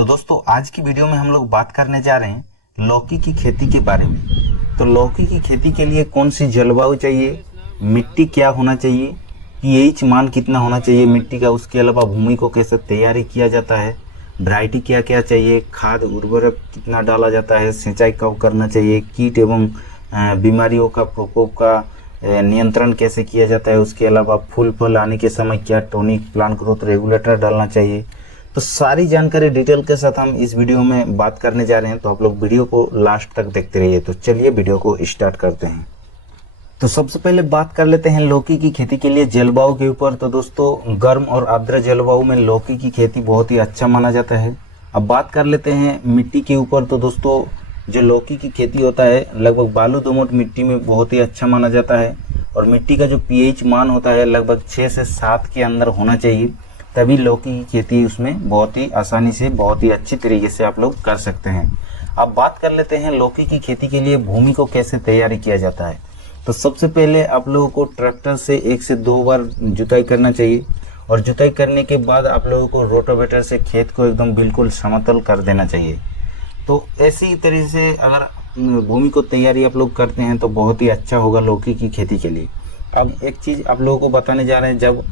तो दोस्तों आज की वीडियो में हम लोग बात करने जा रहे हैं लौकी की खेती के बारे में। तो लौकी की खेती के लिए कौन सी जलवायु चाहिए, मिट्टी क्या होना चाहिए, पीएच मान कितना होना चाहिए मिट्टी का, उसके अलावा भूमि को कैसे तैयारी किया जाता है, वैरायटी क्या क्या चाहिए, खाद उर्वरक कितना डाला जाता है, सिंचाई कब करना चाहिए, कीट एवं बीमारियों का प्रकोप का नियंत्रण कैसे किया जाता है, उसके अलावा फूल फल आने के समय क्या टॉनिक प्लांट ग्रोथ रेगुलेटर डालना चाहिए। तो सारी जानकारी डिटेल के साथ हम इस वीडियो में बात करने जा रहे हैं। तो आप लोग वीडियो को लास्ट तक देखते रहिए। तो चलिए वीडियो को स्टार्ट करते हैं। तो सबसे पहले बात कर लेते हैं लौकी की खेती के लिए जलवायु के ऊपर। तो दोस्तों गर्म और आर्द्र जलवायु में लौकी की खेती बहुत ही अच्छा माना जाता है। अब बात कर लेते हैं मिट्टी के ऊपर। तो दोस्तों जो लौकी की खेती होता है लगभग बालू दोमट मिट्टी में बहुत ही अच्छा माना जाता है, और मिट्टी का जो पीएच मान होता है लगभग 6 से 7 के अंदर होना चाहिए, तभी लौकी की खेती उसमें बहुत ही आसानी से बहुत ही अच्छी तरीके से आप लोग कर सकते हैं। अब बात कर लेते हैं लौकी की खेती के लिए भूमि को कैसे तैयारी किया जाता है। तो सबसे पहले आप लोगों को ट्रैक्टर से 1 से 2 बार जुताई करना चाहिए, और जुताई करने के बाद आप लोगों को रोटावेटर से खेत को एकदम बिल्कुल समतल कर देना चाहिए। तो ऐसी तरीके से अगर भूमि को तैयारी आप लोग करते हैं तो बहुत ही अच्छा होगा लौकी की खेती के लिए। अब एक चीज़ आप लोगों को बताने जा रहे हैं, जब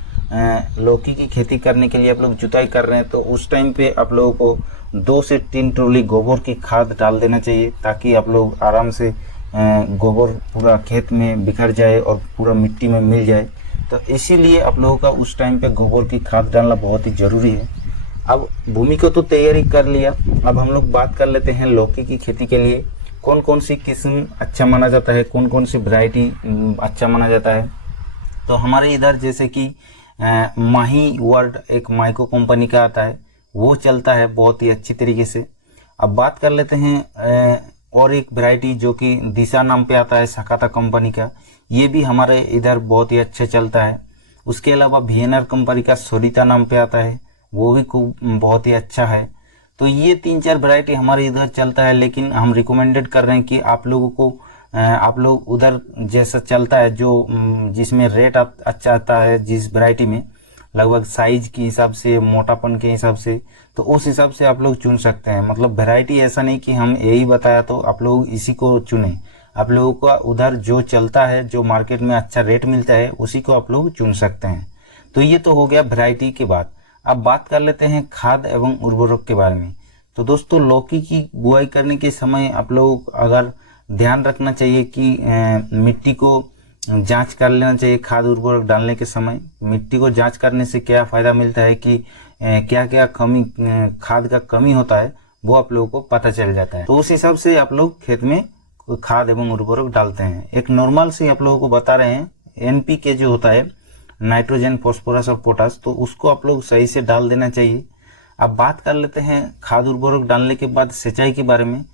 लौकी की खेती करने के लिए आप लोग जुताई कर रहे हैं तो उस टाइम पे आप लोगों को 2 से 3 ट्रॉली गोबर की खाद डाल देना चाहिए, ताकि आप लोग आराम से गोबर पूरा खेत में बिखर जाए और पूरा मिट्टी में मिल जाए। तो इसीलिए आप लोगों का उस टाइम पे गोबर की खाद डालना बहुत ही ज़रूरी है। अब भूमि को तो तैयारी कर लिया, अब हम लोग बात कर लेते हैं लौकी की खेती के लिए कौन कौन सी किस्म अच्छा माना जाता है, कौन कौन सी वैरायटी अच्छा माना जाता है। तो हमारे इधर जैसे कि माही वर्ड एक माइको कंपनी का आता है, वो चलता है बहुत ही अच्छी तरीके से। अब बात कर लेते हैं और एक वैरायटी जो कि दिशा नाम पे आता है सकाता कंपनी का, ये भी हमारे इधर बहुत ही अच्छे चलता है। उसके अलावा वीएनआर कंपनी का सोरिता नाम पे आता है, वो भी खूब बहुत ही अच्छा है। तो ये 3-4 वैरायटी हमारे इधर चलता है, लेकिन हम रिकमेंडेड कर रहे हैं कि आप लोगों को आप लोग उधर जैसा चलता है जो जिसमें रेट अच्छा आता है, जिस वैरायटी में लगभग साइज के हिसाब से, मोटापन के हिसाब से, तो उस हिसाब से आप लोग चुन सकते हैं। मतलब वैरायटी ऐसा नहीं कि हम यही बताया तो आप लोग इसी को चुने, आप लोगों का उधर जो चलता है, जो मार्केट में अच्छा रेट मिलता है उसी को आप लोग चुन सकते हैं। तो ये तो हो गया वैरायटी के बाद। अब बात कर लेते हैं खाद एवं उर्वरक के बारे में। तो दोस्तों लौकी की बुआई करने के समय आप लोग अगर ध्यान रखना चाहिए कि मिट्टी को जांच कर लेना चाहिए। खाद उर्वरक डालने के समय मिट्टी को जांच करने से क्या फ़ायदा मिलता है कि क्या क्या कमी खाद का कमी होता है वो आप लोगों को पता चल जाता है। तो उस हिसाब से आप लोग खेत में खाद एवं उर्वरक डालते हैं। एक नॉर्मल से आप लोगों को बता रहे हैं, एनपीके जो होता है नाइट्रोजन फॉस्फोरस और पोटास, तो उसको आप लोग सही से डाल देना चाहिए। अब बात कर लेते हैं खाद उर्वरक डालने के बाद सिंचाई के बारे में।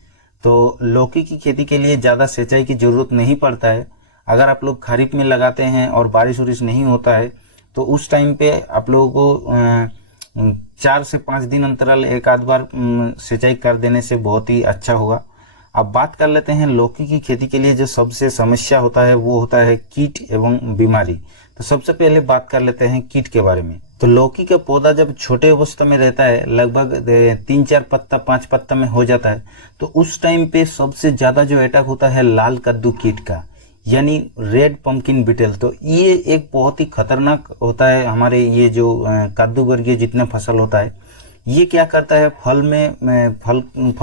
तो लौकी की खेती के लिए ज़्यादा सिंचाई की ज़रूरत नहीं पड़ता है। अगर आप लोग खरीफ में लगाते हैं और बारिश उरिश नहीं होता है तो उस टाइम पे आप लोगों को 4 से 5 दिन अंतराल एक आध बार सिंचाई कर देने से बहुत ही अच्छा होगा। अब बात कर लेते हैं लौकी की खेती के लिए जो सबसे समस्या होता है वो होता है कीट एवं बीमारी। तो सबसे पहले बात कर लेते हैं कीट के बारे में। तो लौकी का पौधा जब छोटे अवस्था में रहता है, लगभग 3-4 पत्ता 5 पत्ता में हो जाता है, तो उस टाइम पे सबसे ज़्यादा जो अटैक होता है लाल कद्दू कीट का, यानी रेड पंपकिन बीटल। तो ये एक बहुत ही खतरनाक होता है हमारे ये जो कद्दू वर्गीय जितने फसल होता है। ये क्या करता है फल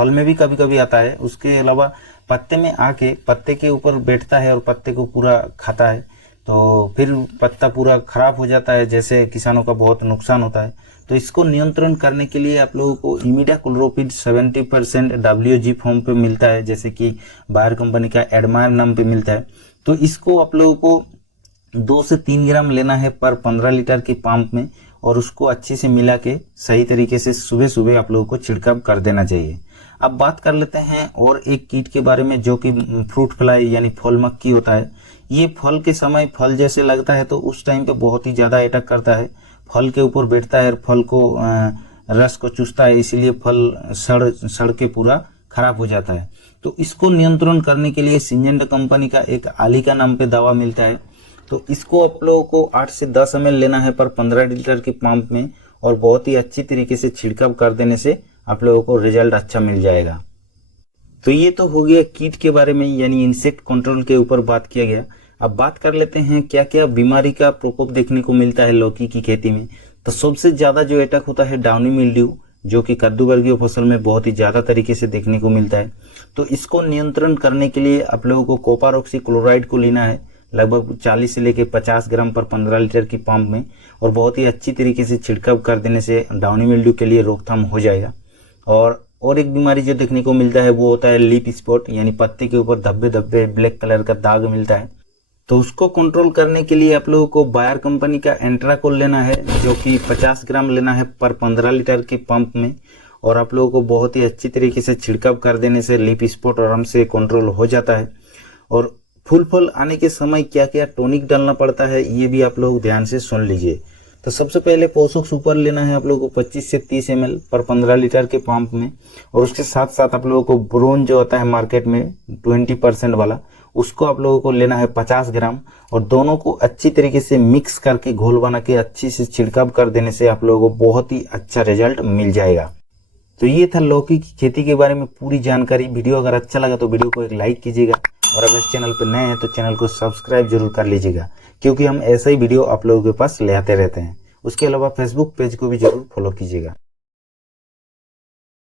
में भी कभी कभी आता है, उसके अलावा पत्ते में आके पत्ते के ऊपर बैठता है और पत्ते को पूरा खाता है, तो फिर पत्ता पूरा खराब हो जाता है, जैसे किसानों का बहुत नुकसान होता है। तो इसको नियंत्रण करने के लिए आप लोगों को इमिडाक्लोप्रिड 70% WG फॉर्म पे मिलता है, जैसे कि बायर कंपनी का एडमायर नाम पे मिलता है। तो इसको आप लोगों को 2 से 3 ग्राम लेना है पर 15 लीटर की पंप में, और उसको अच्छे से मिला के सही तरीके से सुबह सुबह आप लोगों को छिड़काव कर देना चाहिए। अब बात कर लेते हैं और एक कीट के बारे में जो कि फ्रूट फ्लाई यानी फल मक्खी होता है। ये फल के समय फल जैसे लगता है तो उस टाइम पे बहुत ही ज़्यादा अटैक करता है, फल के ऊपर बैठता है और फल को रस को चूसता है, इसीलिए फल सड़ के पूरा खराब हो जाता है। तो इसको नियंत्रण करने के लिए सिंजेंटा कंपनी का एक आलिका नाम पे दवा मिलता है। तो इसको आप लोगों को 8 से 10 ml लेना है पर 15 लीटर की पंप में, और बहुत ही अच्छी तरीके से छिड़काव कर देने से आप लोगों को रिजल्ट अच्छा मिल जाएगा। तो ये तो हो गया कीट के बारे में, यानी इंसेक्ट कंट्रोल के ऊपर बात किया गया। अब बात कर लेते हैं क्या क्या बीमारी का प्रकोप देखने को मिलता है लौकी की खेती में। तो सबसे ज्यादा जो अटैक होता है डाउनी मिल्ड्यू, जो कि कद्दू वर्गीय फसल में बहुत ही ज्यादा तरीके से देखने को मिलता है। तो इसको नियंत्रण करने के लिए आप लोगों को कॉपर ऑक्सीक्लोराइड को लेना है लगभग 40 से लेकर 50 ग्राम पर 15 लीटर की पंप में, और बहुत ही अच्छी तरीके से छिड़काव कर देने से डाउनी मिल्ड्यू के लिए रोकथाम हो जाएगा। और एक बीमारी जो देखने को मिलता है वो होता है लीफ स्पॉट, यानी पत्ते के ऊपर धब्बे धब्बे ब्लैक कलर का दाग मिलता है। तो उसको कंट्रोल करने के लिए आप लोगों को बायर कंपनी का एंट्राकोल लेना है, जो कि 50 ग्राम लेना है पर 15 लीटर के पंप में, और आप लोगों को बहुत ही अच्छी तरीके से छिड़काव कर देने से लीफ स्पॉट आराम से कंट्रोल हो जाता है। और फूल फल आने के समय क्या क्या टॉनिक डालना पड़ता है ये भी आप लोग ध्यान से सुन लीजिए। तो सबसे पहले पोषक सुपर लेना है आप लोगों को 25 से 30 ml पर 15 लीटर के पंप में, और उसके साथ साथ आप लोगों को बोरोन जो होता है मार्केट में 20% वाला, उसको आप लोगों को लेना है 50 ग्राम, और दोनों को अच्छी तरीके से मिक्स करके घोल बना के अच्छी से छिड़काव कर देने से आप लोगों को बहुत ही अच्छा रिजल्ट मिल जाएगा। तो ये था लौकी की खेती के बारे में पूरी जानकारी। वीडियो अगर अच्छा लगा तो वीडियो को एक लाइक कीजिएगा, और अगर इस चैनल पर नए हैं तो चैनल को सब्सक्राइब जरूर कर लीजिएगा, क्योंकि हम ऐसा ही वीडियो आप लोगों के पास ले आते रहते हैं। उसके अलावा फेसबुक पेज को भी जरूर फॉलो कीजिएगा।